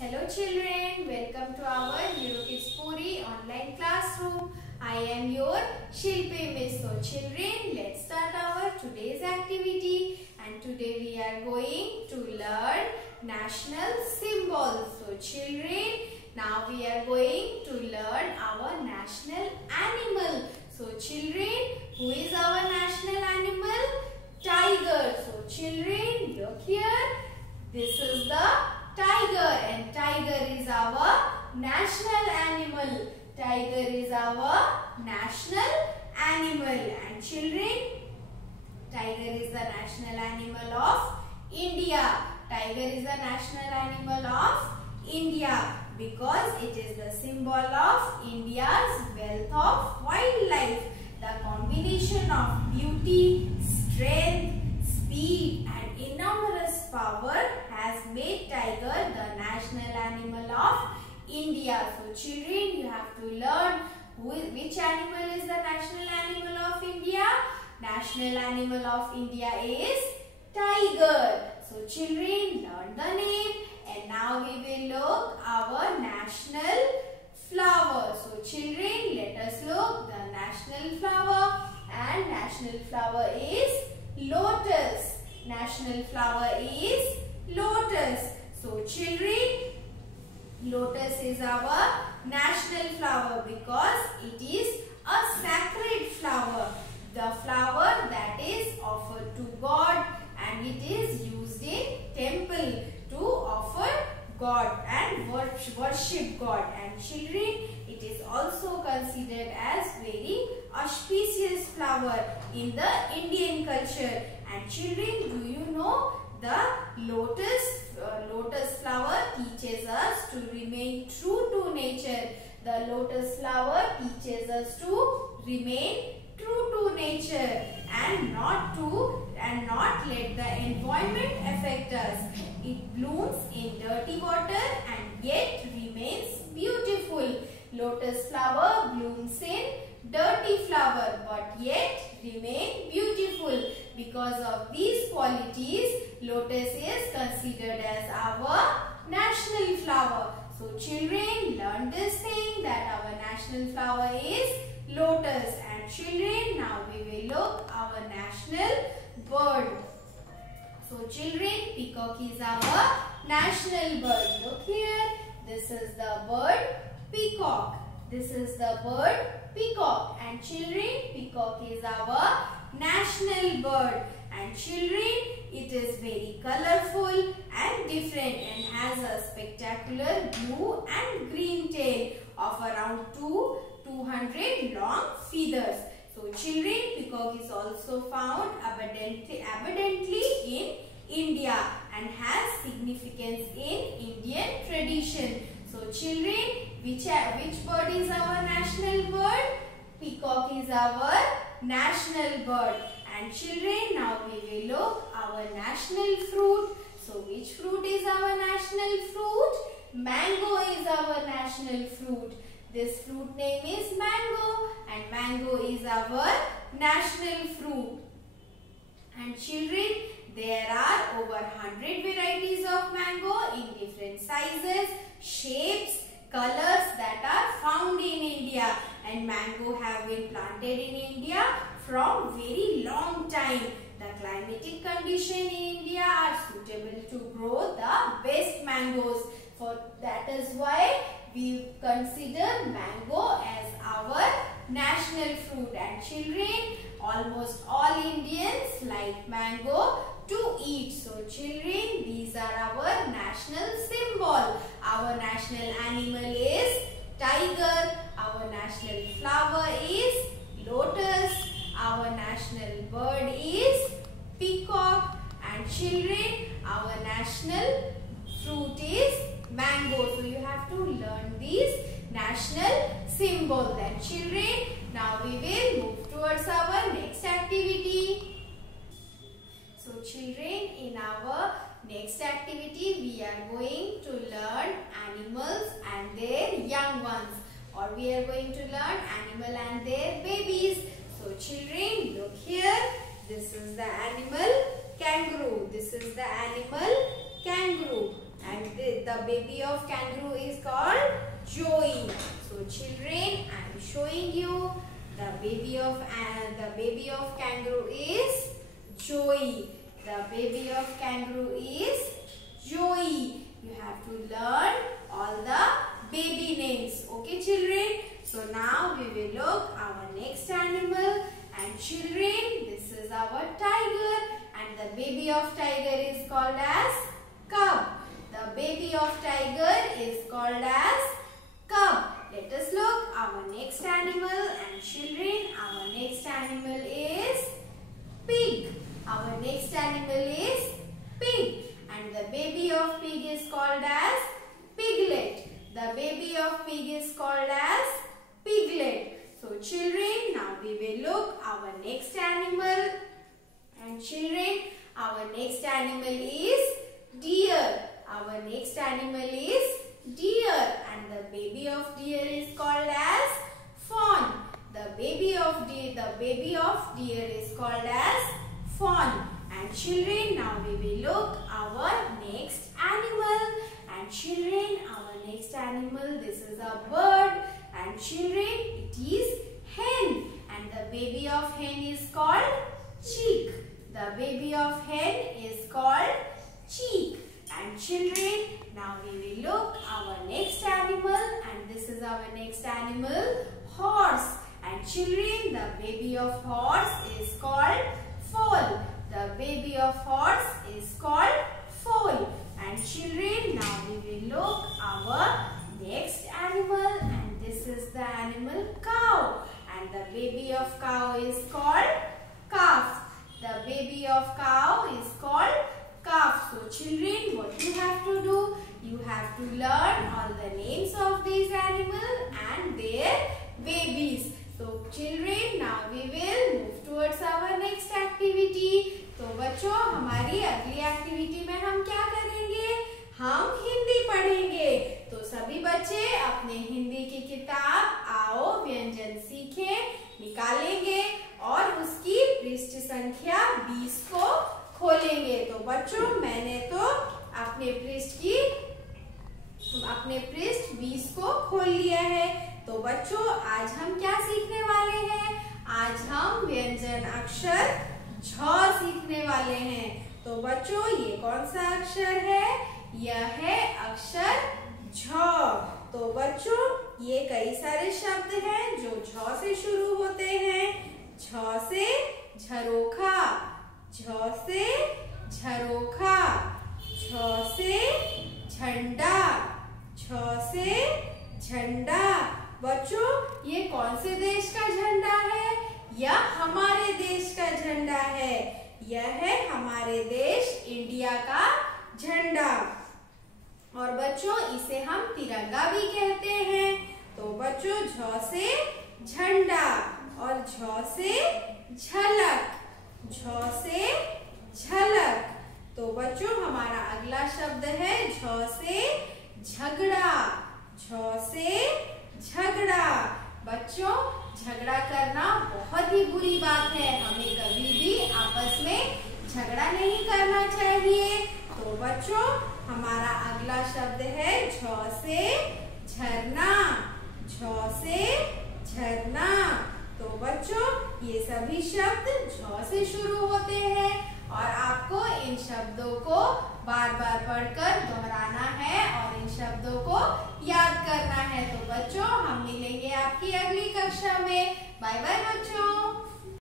Hello children, welcome to our NeuroKids Puri online classroom. I am your Shilpi Miss. So children, let's start our today's activity, and today we are going to learn national symbols. So children, now we are going to learn our national animal. So children, who is our national animal? Tiger. So children, look here. This is the tiger, and tiger is our national animal. Tiger is our national animal. And children, tiger is the national animal of India. Tiger is the national animal of India because it is the symbol of India's wealth of wildlife. The combination of beauty, strength, speed and enormous power has made tiger the national animal of India. So children, you have to learn which animal is the national animal of India. National animal of India is tiger. So children, learn the name, and now we will look our national flower. So children, let us look the national flower, and national flower is lotus. National flower is lotus. So children, lotus is our national flower because it is a sacred flower. The flower that is offered to God, and it is used in temple to offer God and worship God. And children, it is also considered as very auspicious flower in the Indian culture. And children, do you know the lotus flower teaches us to remain true to nature. The lotus flower teaches us to remain true to nature and not let the environment affect us. It blooms in dirty water and yet remains beautiful. Lotus flower blooms in dirty flower but yet remain beautiful. Because of these qualities, lotus is considered as our national flower. So children, learn this thing that our national flower is lotus. And children, now we will look our national bird. So children, peacock is our national bird. Look here, this is the bird peacock. This is the bird peacock. And children, peacock is our national bird. And children, it is very colorful and different and has a spectacular blue and green tail of around 200 long feathers. So children, peacock is also found abundantly in India and has significance in Indian tradition. So children, which bird is our national bird? Peacock is our national bird. And children, now we will look our national fruit. So which fruit is our national fruit? Mango is our national fruit. This fruit name is mango, and mango is our national fruit. And children, there are over 100 varieties of mango in different sizes, shapes, colors that are found in India. And mango have been planted in India from very long time. The climatic conditions in India are suitable to grow the best mangoes. For that is why we consider mango as our national fruit. And children, almost all Indians like mango to eat. So children, these are our national symbol. Our national animal is tiger. Our national flower is lotus. Our national bird is peacock. And children, our national fruit is mango. So you have to learn these national symbols. And children, now we will move towards our next activity. So children, in our next activity, we are going to learn animals and their young ones, or we are going to learn animal and their babies. So children, look here. This is the animal kangaroo. This is the animal kangaroo. and the baby of kangaroo is called Joey. So children, I am showing you the baby of kangaroo is Joey. The baby of kangaroo is Joey. You have to learn all the baby names. Okay children. So now we will look our next animal, and children, this is our tiger, and the baby of tiger is called as cub. The baby of tiger is called as cub. Let us look our next animal, and children, our next animal is pig. Our next animal is pig, and the baby of pig is called as piglet. The baby of pig is called as piglet. So children, now we will look our next animal, and children, our next animal is deer. Our next animal is deer, and the baby of deer is called as fawn. The baby of deer is called as fawn. And children, now we will look our next animal, and children, our next animal, this is a bird, and children, it is hen, and the baby of hen is called chick. The baby of hen is called chick. And children, now we will look our next animal, and this is our next animal, horse. And children, the baby of horse is called foal. The baby of horse is called foal. And children, now we will look our next animal, and this is the animal cow, and the baby of cow is called calf. The baby of cow is called calf. So children, what you have to do? You have to learn all the names of these animals and their babies. So children, now we will move towards our next activity. तो बच्चों, हमारी अगली activity में हम क्या करेंगे? हम हिंदी पढ़ेंगे। तो सभी बच्चे अपने हिंदी की किताब आओ व्यंजन सीखें निकालेंगे और उसकी पृष्ठ संख्या 20 को खोलेंगे। तो बच्चों, मैंने तो अपने पृष्ठ 20 को खोल लिया है। तो बच्चों, आज हम क्या सीखने वाले हैं? आज हम व्यंजन अक्षर झ सीखने वाले हैं। तो बच्चों, ये कौन सा अक्षर है? यह है अक्षर झ। तो बच्चों, ये कई सारे शब्द हैं जो झ से शुरू होते हैं। झ से झरोखा, झ से झरोखा, झ से झंडा, झ से झंडा। बच्चों, ये कौन से देश का झंडा है? यह हमारे देश का झंडा है। यह है हमारे देश इंडिया का झंडा। और बच्चों, इसे हम तिरंगा भी कहते हैं। तो बच्चों, झ से झंडा और झ से झलक, झ से झलक। तो बच्चों, हमारा अगला शब्द है झ से झगड़ा, झ से झगड़ा। बच्चों, झगड़ा करना बहुत ही बुरी बात है। हमें कभी भी आपस में झगड़ा नहीं करना चाहिए। तो बच्चों, हमारा अगला शब्द है झ से झरना, झ से झरना। तो बच्चों, ये सभी शब्द झ से शुरू होते हैं और आपको इन शब्दों को बार बार पढ़कर दोहराना है और इन शब्दों को याद करना है। तो बच्चों, हम मिलेंगे आपकी अगली कक्षा में। बाय बाय बच्चों।